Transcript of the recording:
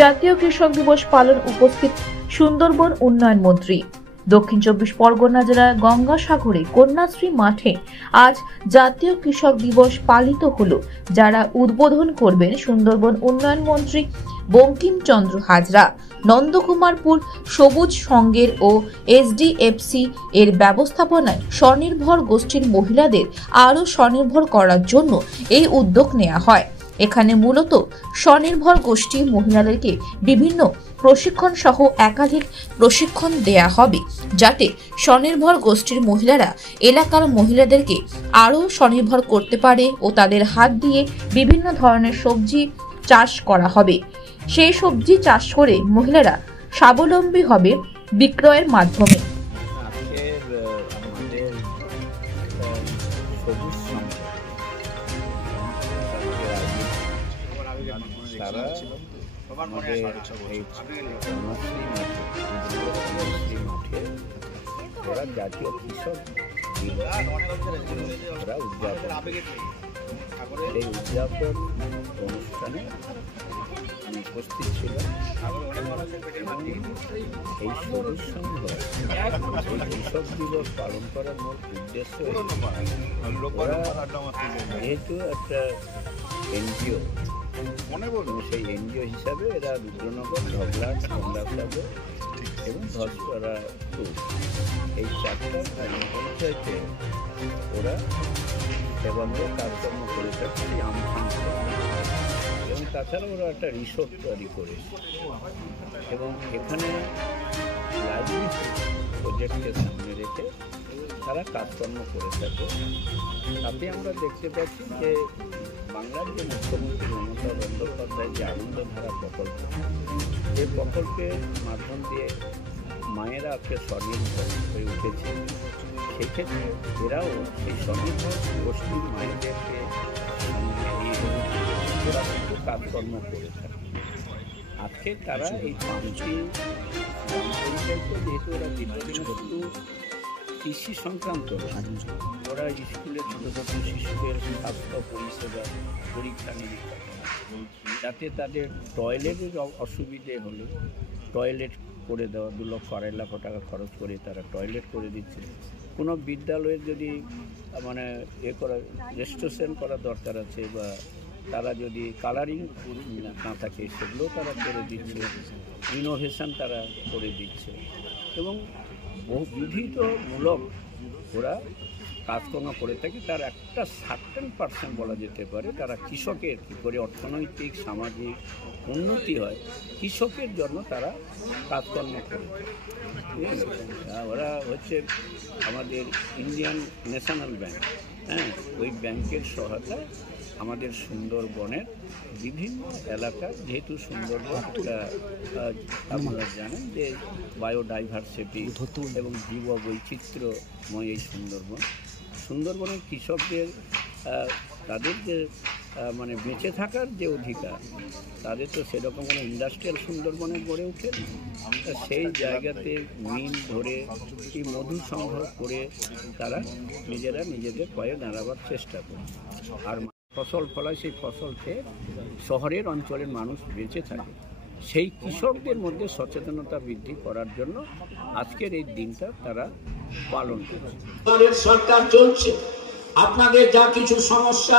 জাতীয় কৃষক দিবস পালন উপস্থিত সুন্দরবন উন্নয়ন মন্ত্রী। দক্ষিণ 24 পরগনা জেলার গঙ্গাসাগরে কন্যাশ্রী মাঠে আজ জাতীয় কৃষক দিবস পালিত হলো, যারা উদ্বোধন করবেন সুন্দরবন উন্নয়ন মন্ত্রী বঙ্কিমচন্দ্র হাজরা। নন্দকুমারপুর সবুজ সংঘের ও SDFC এর ব্যবস্থাপনায় স্বনির্ভর গোষ্ঠীর মহিলাদের আরও স্বনির্ভর করার জন্য এই উদ্যোগ নেওয়া হয়। এখানে মূলত স্বনির্ভর গোষ্ঠী মহিলাদেরকে বিভিন্ন প্রশিক্ষণ সহ একাধিক প্রশিক্ষণ দেয়া হবে, যাতে স্বনির্ভর গোষ্ঠীর মহিলারা এলাকার মহিলাদেরকে আরও স্বনির্ভর করতে পারে ও তাদের হাত দিয়ে বিভিন্ন ধরনের সবজি চাষ করা হবে। সেই সবজি চাষ করে মহিলারা স্বাবলম্বী হবে বিক্রয়ের মাধ্যমে। ওরা জাতীয় কৃষক এই উদযাপন অনুষ্ঠানে আমি উপস্থিত ছিলাম। এই সবুজ সংঘ কৃষক দিবস পালন করার মূল উদ্দেশ্য, যেহেতু একটা NGO, সেই NGO হিসাবে এরা রুদ্রনগর, ঝগড়াট, গঙ্গাসাগর এবং ধসপাড়া 2 এই 4টা পঞ্চায়েতে ওরা সেবামূলক কাজকর্ম করে থাকে। আমফান এবং তাছাড়া ওরা একটা রিসোর্ট তৈরি করেছে এবং এখানে লাইভলিহুড প্রজেক্টকে সামনে রেখে তারা কাজকর্ম করে থাকে। তাতে আমরা দেখতে পাচ্ছি যে বাংলার যে মুখ্যমন্ত্রী মমতা বন্দ্যোপাধ্যায় যে আনন্দধারা প্রকল্প, এই প্রকল্পের মাধ্যম দিয়ে মায়েরা আজকে স্বনির্ভর হয়ে উঠেছে। সেক্ষেত্রে এরাও সেই স্বনির্ভর গোষ্ঠীর মায়েদেরকে সঙ্গে নিয়ে ওরা কিন্তু কাজকর্ম করে থাকে। আজকে তারা এই 5টি গ্রাম পঞ্চায়েতে, যেহেতু ওরা দীর্ঘদিন কৃষি সংক্রান্ত, ওরা স্কুলে ছোটো ছোটো শিশুদের স্বাস্থ্য পরিষেবা, পরীক্ষা নিরীক্ষা, যাতে তাদের টয়লেটের অসুবিধে হলে টয়লেট করে দেওয়া, 2,00,000 2,50,000 টাকা খরচ করে তারা টয়লেট করে দিচ্ছে। কোনো বিদ্যালয়ের যদি মানে করা রেজিস্ট্রেশন করা দরকার আছে বা তারা যদি কালারিং না থাকে সেগুলোও তারা করে দিচ্ছে, ইনোভেশন তারা করে দিচ্ছে এবং বহুবিধমূলক ওরা কাজকর্ম করে থাকে। তার একটা সার্টেন পার্সেন্ট বলা যেতে পারে তারা কৃষকের কী করে অর্থনৈতিক সামাজিক উন্নতি হয়, কৃষকের জন্য তারা কাজকর্ম করে থাকে। ওরা হচ্ছে আমাদের ইন্ডিয়ান ন্যাশনাল ব্যাংক, ওই ব্যাংকের সহায়তায় আমাদের সুন্দরবনের বিভিন্ন এলাকা, যেহেতু সুন্দরবন একটা আপনারা জানেন যে বায়োডাইভার্সিটি এবং জীব বৈচিত্র্যময় এই সুন্দরবনের কৃষকদের তাদের যে মানে বেঁচে থাকার যে অধিকার, তাদের তো সেরকম কোনো ইন্ডাস্ট্রিয়াল সুন্দরবনে গড়ে ওঠে। সেই জায়গাতে মিল ধরে কি মধু সংগ্রহ করে তারা নিজেরা নিজেদের পায়ে দাঁড়াবার চেষ্টা করে আর ফসল ফলায়। সেই ফসল খেয়ে শহরের অঞ্চলের মানুষ বেঁচে থাকে। সেই কৃষকদের মধ্যে সচেতনতা বৃদ্ধি করার জন্য আজকের এই দিনটা তারা পালন করছে। সরকার চলছে, আপনাদের যা কিছু সমস্যা